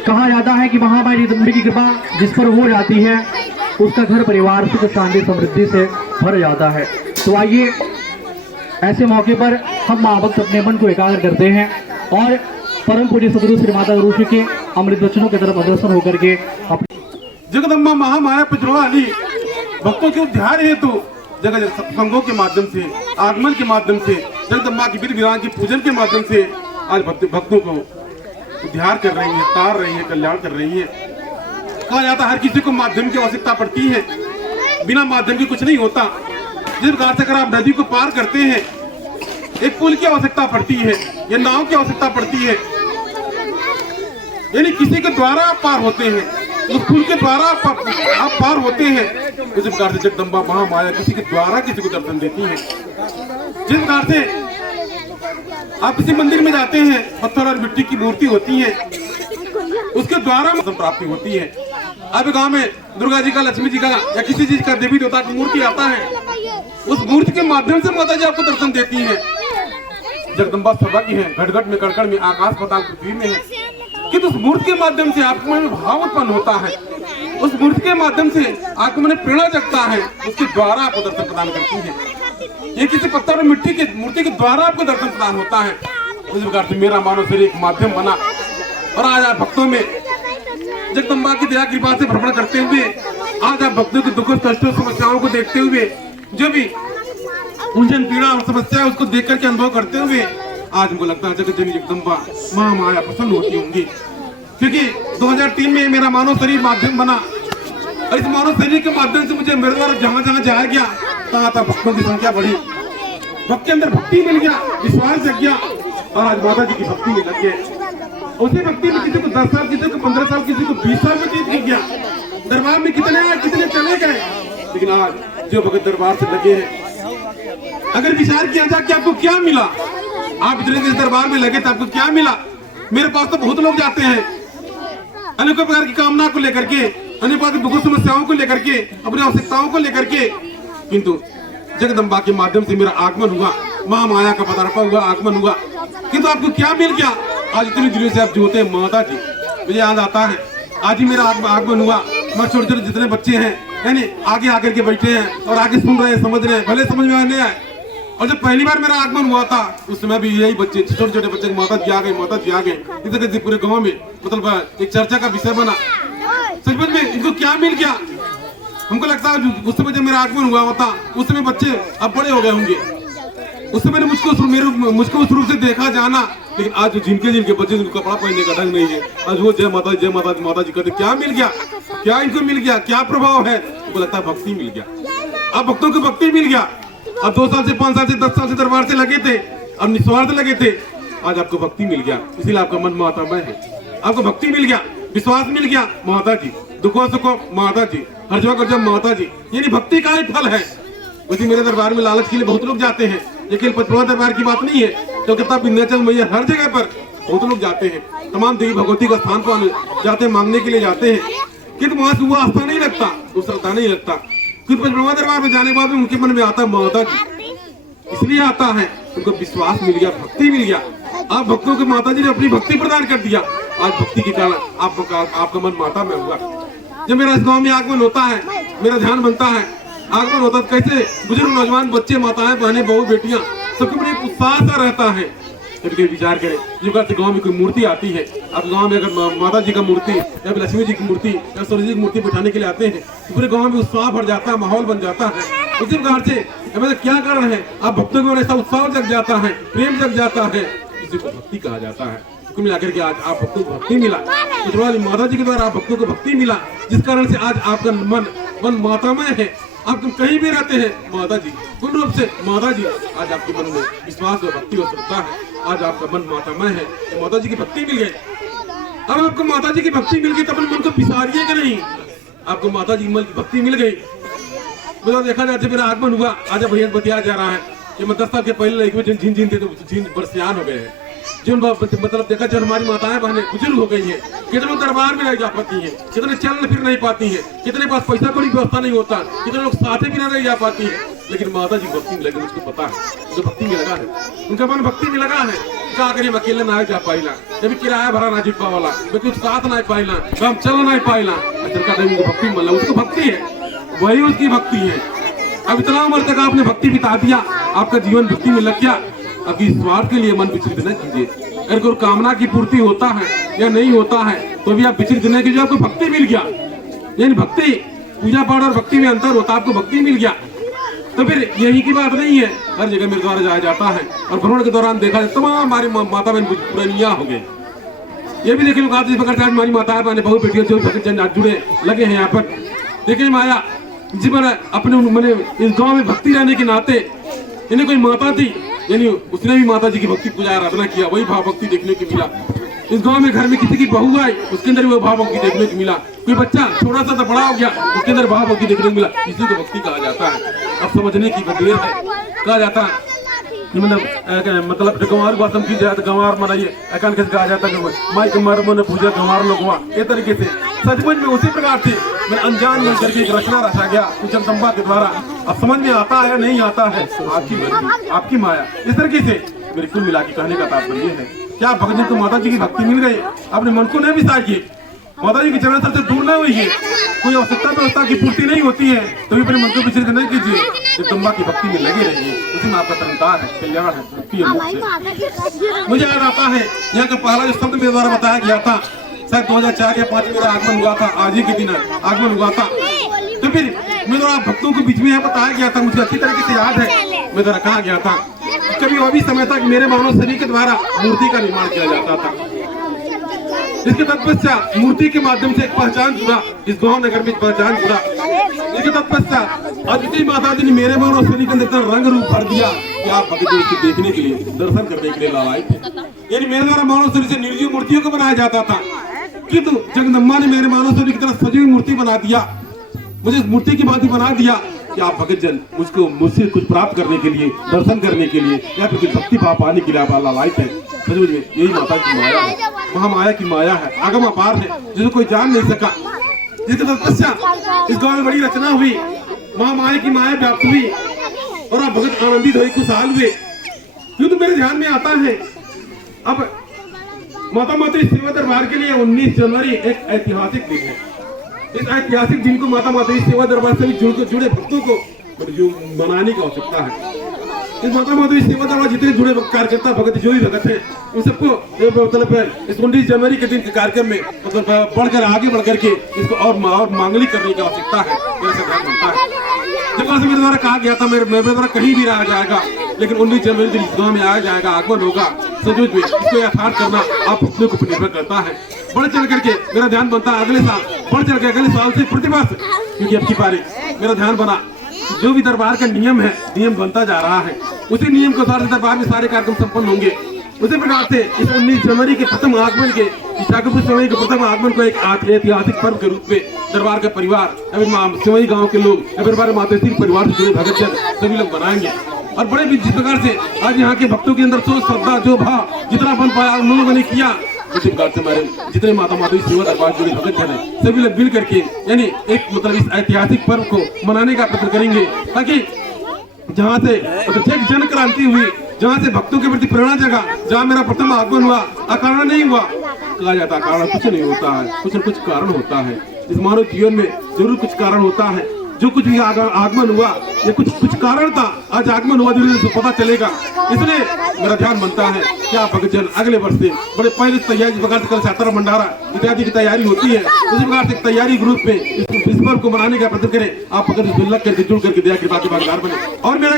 कहा जाता है कि महामाई जगदम्बे की कृपा जिस पर हो जाती है उसका घर परिवार सुख शांति समृद्धि से भर जाता है। तो आइए ऐसे मौके पर हम माँ भक्त अपने मन को एकाग्र करते हैं और परम पूज्य सदगुरु श्री माता गुरु जी के अमृत वचनों की तरफ अग्रसर होकर के जगदम्बा महामाया पिछड़ा ली भक्तों के उद्धार हेतु जगह सत्संगों के माध्यम से, आगमन के माध्यम से, जगदम्बा की विधि विधान की पूजन के माध्यम से आज भक्तों को उद्धार कर रही है, तार रही है, कल्याण कर रही है। कहा जाता है हर किसी को माध्यम की आवश्यकता पड़ती है, बिना माध्यम के कुछ नहीं होता। जिस प्रकार से अगर आप नदी को पार करते हैं एक पुल की आवश्यकता पड़ती है या नाव की आवश्यकता पड़ती है, यानी किसी के द्वारा आप पार होते हैं, उस पुल के द्वारा आप पार होते हैं। उस प्रकार से जगदम्बा महामाया किसी के द्वारा किसी को दर्शन देती है। जिस प्रकार से आप किसी मंदिर में जाते हैं, पत्थर और मिट्टी की मूर्ति होती है, उसके द्वारा प्राप्ति होती है। अब गांव में दुर्गा जी का, लक्ष्मी जी का या किसी चीज का, देवी देवता की मूर्ति आता है, उस मूर्ति के माध्यम से माता जी आपको दर्शन देती है। जगदम्बा सभा की है, घट घट में, कड़कड़ में, आकाश पाताल पृथ्वी में है, कि उस मूर्ति के माध्यम से आपको मन में भाव उत्पन्न होता है, उस मूर्ति के माध्यम से आपको मन प्रेरणा जगता है, उसके द्वारा आपको दर्शन प्रदान करती है। ये किसी पत्थर और मिट्टी की मूर्ति के द्वारा आपको दर्शन प्रदान होता है। उस प्रकार से मेरा मानव शरीर एक माध्यम बना और आज आप भक्तों में जगदम्बा की दया कृपा से भ्रमण करते हुए आज आप भक्तों के दुखों, कष्टों, समस्याओं को देखते हुए, जो भी उलझन, पीड़ा और समस्या उसको देख करके अनुभव करते हुए आज हमको लगता है जगत जननी जगदम्बा महामाया प्रसन्न होती होंगी। क्योंकि 2003 में मेरा मानव शरीर माध्यम बना और इस मानव शरीर के माध्यम से मुझे मेरे द्वारा जहाँ जहाँ जाया गया तहाँ तहाँ भक्तों की संख्या बढ़ी, भक्त के अंदर भक्ति मिल गया, विश्वास जग गया और आज माता जी की भक्ति में लग गए। उसी भक्ति में किसी को 10 साल, किसी को 15 साल, किसी को 20 साल में गया। दरबार में कितने आए, कितने चले गए, लेकिन आज जो भगत दरबार से लगे हैं, अगर विचार किया जाए कि आपको क्या मिला, आप इतने दिन दरबार में लगे थे, आपको क्या मिला? मेरे पास तो बहुत लोग जाते हैं अनेकों प्रकार की कामना को लेकर के, अनेक प्रकार की दुख समस्याओं को लेकर के, अपनी आवश्यकताओं को लेकर के, किंतु जगदम्बा के माध्यम से मेरा आगमन हुआ, महामाया का पदार्पण हुआ, आगमन हुआ। किंतु आपको क्या मिल गया? आज इतनी दिनों से आप जोते हैं माता जी, मुझे याद आता है आज ही मेरा आगमन हुआ। मैं छोटे छोटे जितने बच्चे हैं यानी आगे आकर के बैठे हैं और आगे सुन रहे हैं, समझ रहे हैं, भले समझ में नहीं आए। और जब पहली बार मेरा आगमन हुआ था उस समय भी यही बच्चे, छोटे छोटे बच्चे, माता जी आ गए, माता जी आ गए, इधर पूरे गांव में मतलब एक चर्चा का विषय बना। सचमुच में इनको क्या मिल गया? हमको लगता है उस समय जब मेरा आगमन हुआ था उस समय बच्चे अब बड़े हो गए होंगे, उस समय मुझको उस रूप से देखा जाना। लेकिन आज जिनके बच्चे जिनको कपड़ा पहनने का ढंग नहीं है, आज वो जय माता जी, जय माता जी, माता जी कहते, क्या मिल गया? क्या इनको मिल गया? क्या प्रभाव है? हमको लगता है भक्ति मिल गया। अब भक्तों को भक्ति मिल गया। अब 2 साल से, 5 साल से, 10 साल से दरबार से लगे थे, अब निस्वार्थ लगे थे, आज आपको भक्ति मिल गया, इसीलिए आपका मन मातामय है। आपको भक्ति मिल गया, विश्वास मिल गया, माता जी, दुखों सुखों माता जी, हर जगह माता जी, यानी भक्ति का ही फल है। वैसे मेरे दरबार में लालच के लिए बहुत लोग जाते हैं, लेकिन पचपड़ा दरबार की बात नहीं है, कलकत्ता, विंध्याचल, मैया, हर जगह पर बहुत लोग जाते हैं, तमाम देवी भगवती का स्थान पर जाते हैं, मांगने के लिए जाते हैं, किंतु वहां से वो आस्था नहीं लगता, वो श्रद्धा नहीं लगता। क्योंकि पचपड़ा दरबार में जाने के बाद उनके मन में आता है माता जी, इसलिए आता है उनको विश्वास मिल गया, भक्ति मिल गया। आप भक्तों को माता जी ने अपनी भक्ति प्रदान कर दिया। आज भक्ति के कारण आपका मन माता में हुआ। जब मेरा इस गाँव में आगमन होता है, मेरा ध्यान बनता है, आगमन होता है, कैसे बुजुर्ग, नौजवान, बच्चे, माताएं, बहनें, बहू, बेटियां, सबके बड़े उत्साह सा रहता है। कभी विचार करें, जो गाँव में कोई मूर्ति आती है, अब गांव में अगर माता जी का मूर्ति या लक्ष्मी जी की मूर्ति या सरस्वती जी की मूर्ति बिठाने के लिए आते हैं तो पूरे गांव में उत्साह भर जाता है, माहौल बन जाता है। उसी प्रकार से मतलब क्या कारण है? आप भक्तों को ऐसा उत्साह जग जाता है, प्रेम जग जाता है, इसी को भक्ति कहा जाता है। कुल मिलाकर के आज आप भक्तों को भक्ति मिला, माता जी के द्वारा आप भक्तों को भक्ति मिला, जिस कारण से आज आपका मन मातामय है। आप तुम कहीं भी रहते हैं माता जी, पूर्ण रूप से माता जी, आज आपके मन में विश्वास और भक्ति हो सकता है। आज आपका मन मातामय है, तो माता जी की भक्ति मिल गई। अब आपको माता जी की भक्ति मिल गई तो अपने मन को पिसारिए कि नहीं, आपको माता जी की भक्ति मिल गई। मतलब देखा जाए मेरा आगमन हुआ, आज भैया बतिया जा रहा है कि मैं 10 साल के पहले झीन थे तो झीन बरसियान हो गए हैं। जो मतलब देखा जो हमारी माताएं बहनें बुजुर्ग हो गई हैं, कितने दरबार में रह जा पाती हैं, कितने चल फिर नहीं पाती हैं, कितने पास पैसा कौड़ी व्यवस्था नहीं होता, कितने लोग साथे भी नहीं रह जा पाती हैं। लेकिन माता जी भक्ति में लगे, उसको पता है जो भक्ति में लगा है, उनका मन भक्ति में लगा है। क्या करिए अकेले ना जा पाइला, जब किराया भरा ना जीत पावाला, कुछ साथ ना पाइला, हम चल ना पाइला, भक्ति में लगा, उसको भक्ति है, वही उसकी भक्ति है। अब इतना उम्र तक आपने भक्ति बिता दिया, आपका जीवन भक्ति में लग गया, अब इस स्वार्थ के लिए मन विचलित न कीजिए। अगर कोई कामना की पूर्ति होता है या नहीं होता है तो भी आप विचलित न कीजिए, आपको भक्ति मिल गया, यानी भक्ति, पूजा पाठ और भक्ति में अंतर होता है, आपको भक्ति मिल गया तो फिर यही की बात नहीं है, हर जगह मेरे द्वारा जाया जाता है। और भ्रमण के दौरान देखा तमाम हमारी माता बहन पुरानिया हो गए, ये भी देखे लोग आज हमारी माता है, बहु बेटियों जो भक्त जन जुड़े लगे हैं यहाँ पर। देखिए माया जीवन अपने मैंने इस गांव में भक्ति रहने के नाते, इन्हें कोई माता थी, यानी उसने भी माता जी की भक्ति पूजा आराधना किया, वही भाव भक्ति देखने को मिला। इस गांव में घर में किसी की बहू आई, उसके अंदर वो भाव भक्ति देखने को मिला। कोई बच्चा थोड़ा सा तो बड़ा हो गया, उसके अंदर भाव भक्ति देखने को मिला, इसी को भक्ति कहा जाता है। अब समझने की देर है, कहा जाता है मतलब गंवार को समझी जाए तो गंवार मनाइए, अकान कैसे कहा जाता है माई कमर ने पूजा गंवार लोगवा, ये तरीके से सचमुच में उसी प्रकार से मैं अनजान मिल करके एक रचना रचा गया जगदम्बा के द्वारा। अब समझ में आता है नहीं आता है, आपकी मर्जी, आपकी माया। इस तरीके से बिल्कुल मिला के कहने का तात्पर्य है क्या भगत को माता जी की भक्ति मिल गई, अपने मन को नहीं बिसाइए, माता जी के चरण से दूर न होइए। कोई आवश्यकता व्यवस्था की पूर्ति नहीं होती है तो भी अपने मन को विचलित नहीं कीजिए, जगदम्बा की भक्ति में लगे रहिए, उसी में आपका तरनतार है, कल्याण है, मुक्ति है, मोक्ष है। मुझे याद आता है यहाँ का पहला जो शब्द मेरे द्वारा बताया गया था, शायद 2004 या 2005 मेरा आगमन हुआ था, आज ही के दिन आगमन हुआ था, तो फिर मेरे द्वारा भक्तों को बीच में यहाँ बताया गया था, मुझे अच्छी तरीके से याद है, मेरे द्वारा कहा गया था कभी वह भी समय था कि मेरे मानव शरीर के द्वारा मूर्ति का निर्माण किया जाता था। इसके तत्पश्चात मूर्ति के माध्यम से एक पहचान जुड़ा, इस गांव नगर में पहचान जुड़ा। इसके तत्पश्चात अदिति माता जी ने मेरे मानव शरीर के अंदर रंग रूप भर दिया कि आप भगत जी को देखने के लिए, दर्शन करने के लिए लाए थे। यानी मेरे द्वारा मानव शरीर से निर्जीव मूर्तियों को बनाया जाता था, किंतु जगदम्बा ने मेरे मानव शरीर की तरह सजी हुई मूर्ति बना दिया, मुझे इस मूर्ति की बात बना दिया कि आप भगत जन मुझसे कुछ प्राप्त करने के लिए, दर्शन करने के लिए या फिर कुछ भक्ति भाव पाने के लिए आप लायक है। सचमुच में यही माता की माया है, महामाया की माया है, आगम अपार है, जिसे कोई जान नहीं सका। जिसके तत्पश्चात इस गांव में बड़ी रचना हुई, महामाया की माया व्याप्त हुई और आप भगत आनंदित हुए, खुशहाल हुए। यूं तो मेरे ध्यान में आता है अब माता माता सेवा दरबार के लिए 19 जनवरी एक ऐतिहासिक दिन है। इस ऐतिहासिक दिन को माता माता सेवा दरबार से जुड़े भक्तों को मनाने की आवश्यकता है। इस माता माता सेवा दरबार जितने जुड़े कार्यकर्ता भगत जो भी भगत है उन सबको मतलब इस 19 जनवरी के दिन के कार्यक्रम में मतलब बढ़कर आगे बढ़ करके इसको और मांगलिक करने की आवश्यकता है, मेरा ध्यान बनता है। जब मेरे द्वारा कहा गया था मेरे द्वारा कहीं भी रहा जाएगा, लेकिन 19 जनवरी दिन इस गाँव में आया जाएगा, आगमन होगा, सचमुच में इसको यथार्थ करना आप अपने को निर्भर करता है। बढ़ चढ़ करके मेरा ध्यान बनता है अगले साल, बढ़ चढ़ के अगले साल से प्रतिवर्ष, क्योंकि अब की पारी मेरा ध्यान बना जो भी दरबार का नियम है, नियम बनता जा रहा है, उसी नियम के अनुसार दरबार में सारे कार्यक्रम संपन्न होंगे। उसी प्रकार से इस 19 जनवरी के प्रथम आगमन के सिवई के प्रथम आगमन को एक ऐतिहासिक पर्व के रूप में दरबार का परिवार, सिवई गांव के लोग, दरबार मातेश्वरी परिवार से जुड़े भगत जन सभी लोग बनाएंगे। और बड़े भी जिस प्रकार से आज यहाँ के भक्तों के अंदर सोच, श्रद्धा, जो भाव जितना बन पाया उन लोगों ने किया, उसी प्रकार से हमारे जितने माता माता सेवा दरबार जुड़े भगत जन है सभी लोग मिल करके यानी एक मतलब इस ऐतिहासिक पर्व को मनाने का प्रयत्न करेंगे, ताकि जहाँ से एक जन क्रांति हुई, जहाँ से भक्तों के प्रति प्रेरणा जगा, जहाँ मेरा प्रथम आगमन हुआ, अकारण नहीं हुआ। कहा जाता है कारण कुछ नहीं होता है, कुछ न कुछ कारण होता है। इस मानव जीवन में जरूर कुछ कारण होता है, जो कुछ भी आगमन हुआ ये कुछ कारण था, आज आगमन हुआ, धीरे धीरे पता चलेगा। इसलिए मेरा ध्यान बनता है कि आप भगत जन अगले वर्ष से बड़े पहले तैयारी प्रकार से कल छात्रा भंडारा इत्यादि की तैयारी होती है, उसी प्रकार से तैयारी ग्रुप में इस पर्व को मनाने का प्रयत्न करें। आप भगत लग करके जुड़ करके दया कृपा के भागीदार बने। और मेरा